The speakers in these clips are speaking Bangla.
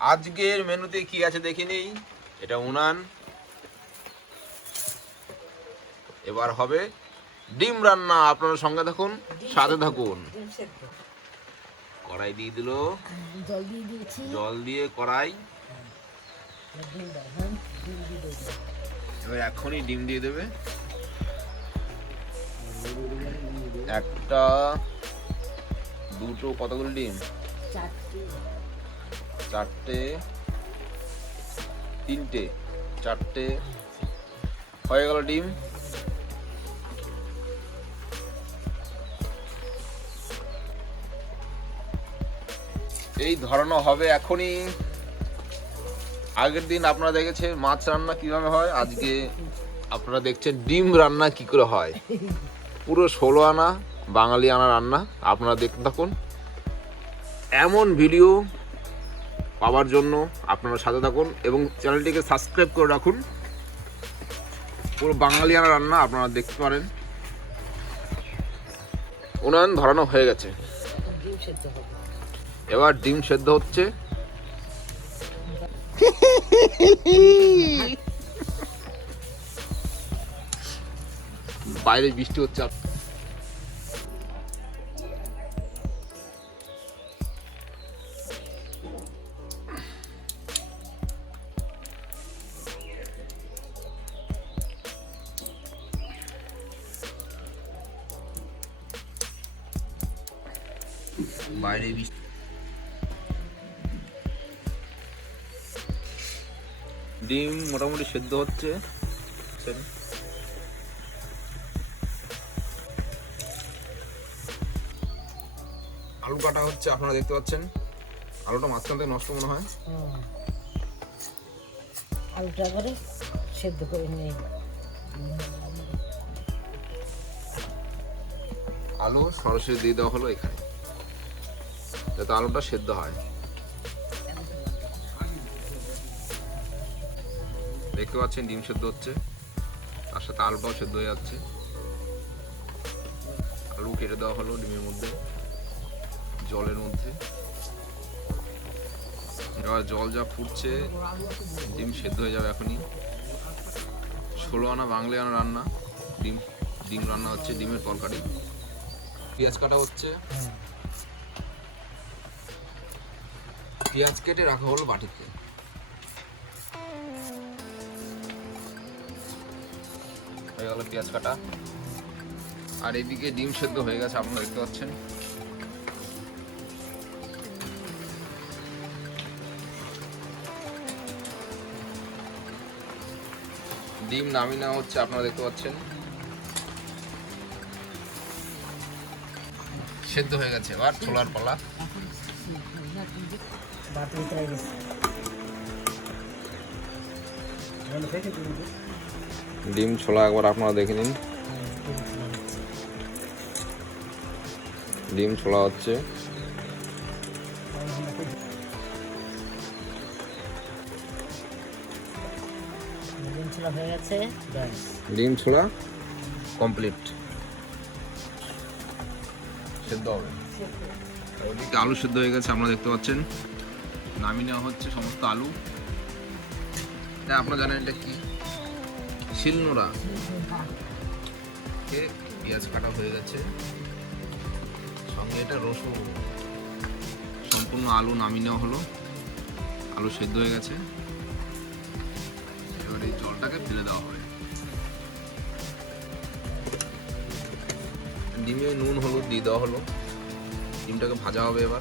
আজকের মেনুতে কি আছে দেখে নেই? এটা উনান। এবার হবে ডিম রান্না। আপনারা সঙ্গে থাকুন সাথে থাকুন। কড়াই দিয়ে দিল। জল দিয়ে দিয়েছি। জল দিয়ে কড়াই। এবার এখনই ডিম দিয়ে দেবে। একটা দুটো কতগুলো ডিম? চারটে। চারটে, তিনটে, চারটে। হয়ে গেল ডিম। এই ধরানো হবে এখনই। আগের দিন আপনারা দেখেছেন মাছ রান্না কীভাবে হয়, আজকে আপনারা দেখছেন ডিম রান্না কি করে হয়। পুরো ষোলো আনা বাঙালি আনা রান্না, আপনারা দেখতে থাকুন। এমন ভিডিও পাওয়ার জন্য আপনারা সাথে থাকুন এবং চ্যানেলটিকে সাবস্ক্রাইব করে রাখুন। পুরো বাঙালিয়ানা রান্না আপনারা দেখতে পারেন। উনান ধরানো হয়ে গেছে। এবার ডিম সেদ্ধ হচ্ছে। বাইরে বৃষ্টি হচ্ছে বাইরে বৃষ্টি ডিম মোটামুটি সেদ্ধ হচ্ছে। আলু কাটা হচ্ছে আপনারা দেখতে পাচ্ছেন। আলুটা মাঝখান থেকে নষ্ট মনে হয়। হুম। আলুটা করে সেদ্ধ করে নিয়ে আলু সরাসরি দিয়ে দেওয়া হলো এখানে। যাতে আলুটা সেদ্ধ হয়। দেখতে পাচ্ছেন ডিম সেদ্ধ হচ্ছে। তার সাথে আলুটাও সেদ্ধ হয়ে যাচ্ছে। আলু কেটে দেওয়া হলো ডিমের মধ্যে, জলের মধ্যে। এবার জল যা ফুটছে, ডিম সেদ্ধ হয়ে যাবে এখনই। ষোলো আনা বাংলা আনা রান্না, ডিম ডিম রান্না হচ্ছে, ডিমের তরকারি। পেঁয়াজ কাটা হচ্ছে। পেঁয়াজ কেটে রাখা হলো বাটিতে। হয়ে গেল পেঁয়াজ কাটা। আর এদিকে ডিম সেদ্ধ হয়ে গেছে, আপনারা দেখতে পাচ্ছেন। ডিম নামি নেওয়া হচ্ছে, আপনারা দেখতে পাচ্ছেন। সেদ্ধ হয়ে গেছে, এবার ছোলার পালা। ভাত ভিতরে গেছে। ডিম ছোলা একবার আপনারা দেখে নিন। ডিম ছোলা হচ্ছে। ডিম ছোলা কমপ্লিট। সেদ্ধ হবে। ওদিকে আলু সেদ্ধ হয়ে গেছে আপনারা দেখতে পাচ্ছেন। নামিয়ে নেওয়া হচ্ছে সমস্ত আলু। এটা আপনারা জানেন এটা কি? শিলনোড়া। পেঁয়াজ কাটা হয়ে গেছে। সঙ্গে এটা রসুন। সম্পূর্ণ আলু নামিয়ে নেওয়া হলো। আলু সেদ্ধ হয়ে গেছে। এবার এই জলটাকে ফেলে দেওয়া হবে। ডিমে নুন, হলুদ দিয়ে দেওয়া হলো। ডিমটাকে ভাজা হবে এবার।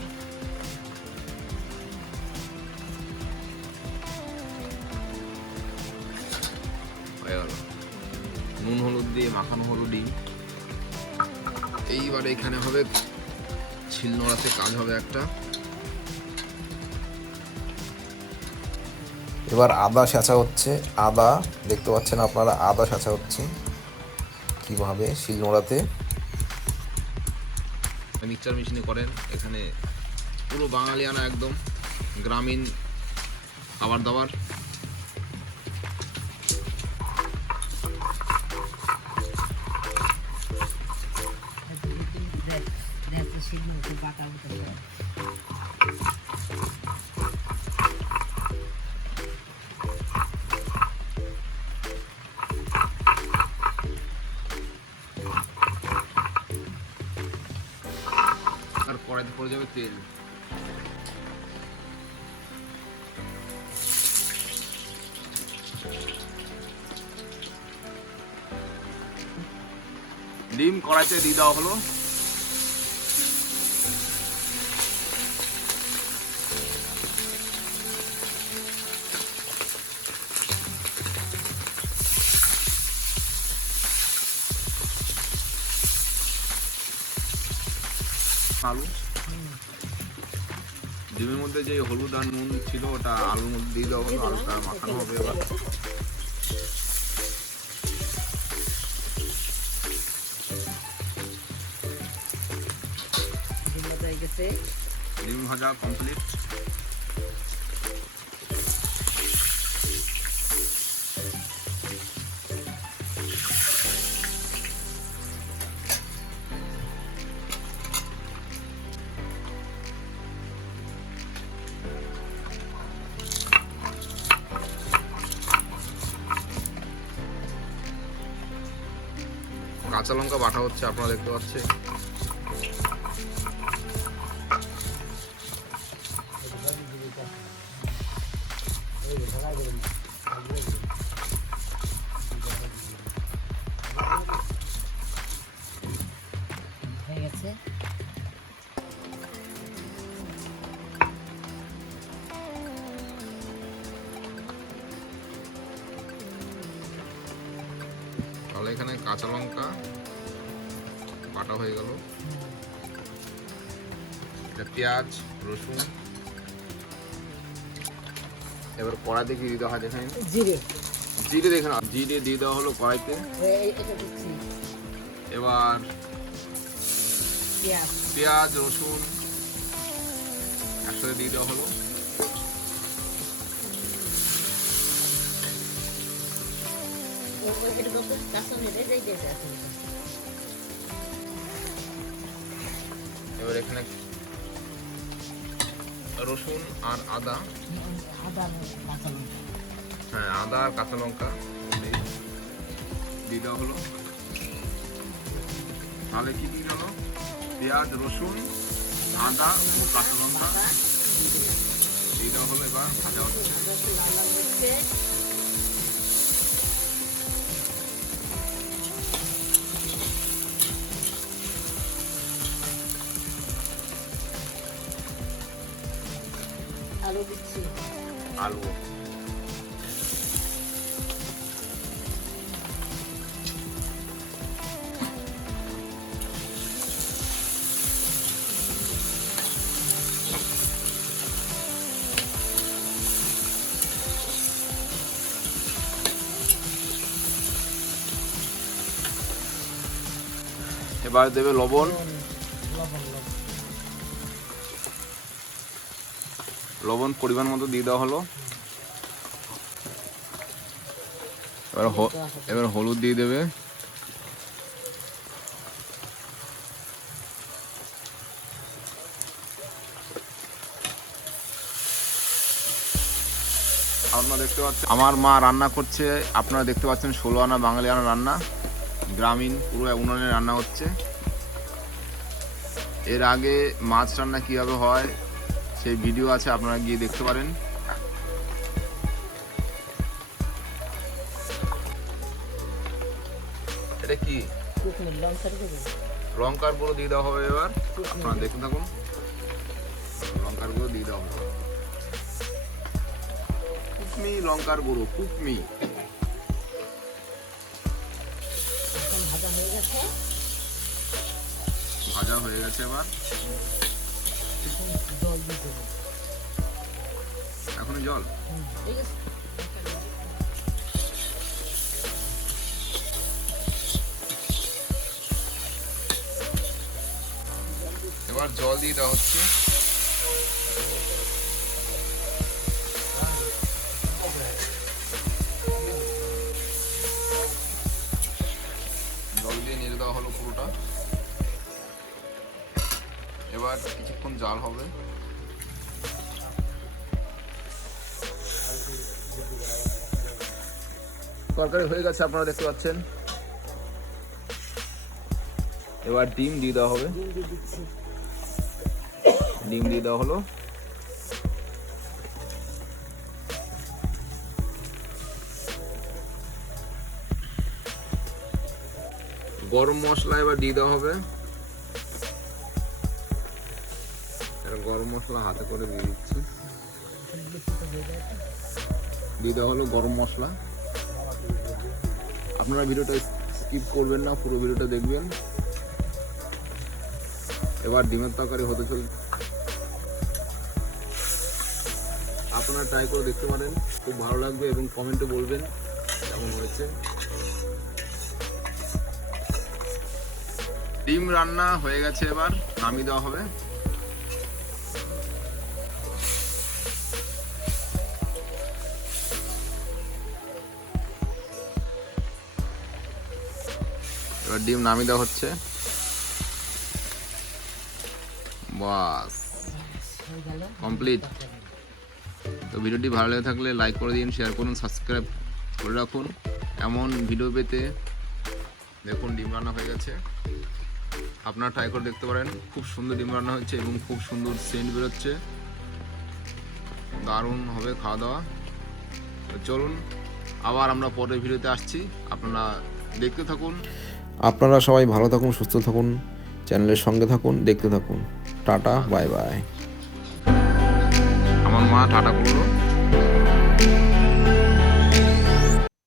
দিয়ে মাখানো হলো ডিম। এইবার এখানে হবে ছিলনোড়াতে কাজ হবে একটা। এবার আদা ছাঁচা হচ্ছে। আদা দেখতে পাচ্ছেন আপনারা আদা ছাঁচা হচ্ছে। কীভাবে? শিলনোড়াতে মিক্সচার মেশিনে করেন। এখানে পুরো বাঙালিয়ানা একদম। গ্রামীণ খাবার দাবার। আর কড়াইতে পড়ে যাবে তেল। ডিম কড়াইতে দিয়ে দেওয়া হলো। আলু। ডিমের মধ্যে যে হলুদ আর নুন ছিল ওটা আলুর মধ্যে দিয়ে দেওয়া হলো আলুটা মাখানো হবে এবার। ডিম ভাজা কমপ্লিট কাঁচা লঙ্কা বাটা হচ্ছে আপনারা দেখতে পাচ্ছেন। হয়ে গেছে। কাঁচা লঙ্কা বাটা হয়ে গেল। পেঁয়াজ রসুন। এবার কড়াইতে কি দিতে হয় দেখেন জিরে। জিরে দেখেন জিরে দিয়ে দেওয়া হলো কড়াইতে। দিচ্ছি। এবার পেঁয়াজ রসুন একসাথে দিয়ে দেওয়া হলো। এবার এখানে রসুন আর আদা। হ্যাঁ আদা আর কাঁচা লঙ্কা। দিয়ে হলো। তাহলে কি কি গেল? পেঁয়াজ, রসুন, আদা ও কাঁচা লঙ্কা। দিয়ে দেওয়া হলো এবার ভাজা হচ্ছে। আলু এবার দেবে লবণ। লবণ পরিমাণ মতো দিয়ে দেওয়া হলো। এবার এবার হলুদ দিয়ে দেবে। দেখতে পাচ্ছেন, আমার মা রান্না করছে। আপনারা দেখতে পাচ্ছেন ষোলো আনা বাঙালি আনা রান্না। গ্রামীণ পুরো উনুনে রান্না হচ্ছে। এর আগে মাছ রান্না কীভাবে হয় সেই ভিডিও আছে, আপনারা গিয়ে দেখতে পারেন। এটা কি? লঙ্কার গুঁড়ো দিয়ে দেওয়া হবে এবার। আপনারা দেখতে থাকুন। লঙ্কার গুঁড়ো দিয়ে দেওয়া হবে। কুকমি লঙ্কার গুঁড়ো, কুকমি। ভাজা হয়ে গেছে এবার। এখন জল? এবার জল দিয়ে দেওয়া হচ্ছে। কিছুক্ষণ জাল হবে। তরকারি হয়ে গেছে, আপনারা দেখতে পাচ্ছেন। এবার ডিম দিয়ে দেওয়া হবে। ডিম দিয়ে দেওয়া হলো। গরম মশলা এবার দিয়ে দেওয়া হবে। গরম মশলা হাতে করে দিয়ে দিচ্ছি। দিয়ে দেওয়া হলো গরম মশলা। আপনারা ভিডিওটা স্কিপ করবেন না, পুরো ভিডিওটা দেখবেন। এবার ডিমের তরকারি হতে চল আপনারা ট্রাই করে দেখতে পারেন। খুব ভালো লাগবে এবং কমেন্টে বলবেন কেমন হয়েছে। ডিম রান্না হয়ে গেছে এবার, নামিয়ে দেওয়া হবে। এবার ডিম নামিয়ে দেওয়া হচ্ছে। বাস। কমপ্লিট। তো ভিডিওটি ভালো লেগে থাকলে লাইক করে দিন শেয়ার করুন সাবস্ক্রাইব করে রাখুন। এমন ভিডিও পেতে দেখুন, ডিম রান্না হয়ে গেছে। আপনারা ট্রাই করে দেখতে পারেন। খুব সুন্দর ডিম রান্না হচ্ছে এবং খুব সুন্দর সেন্ট বেরোচ্ছে। দারুণ হবে খাওয়া দাওয়া। তো চলুন, আবার আমরা পরের ভিডিওতে আসছি। আপনারা দেখতে থাকুন। আপনারা সবাই ভালো থাকুন, সুস্থ থাকুন, চ্যানেলের সঙ্গে থাকুন, দেখতে থাকুন। Tata, bye bye. আমার মা টাটা করল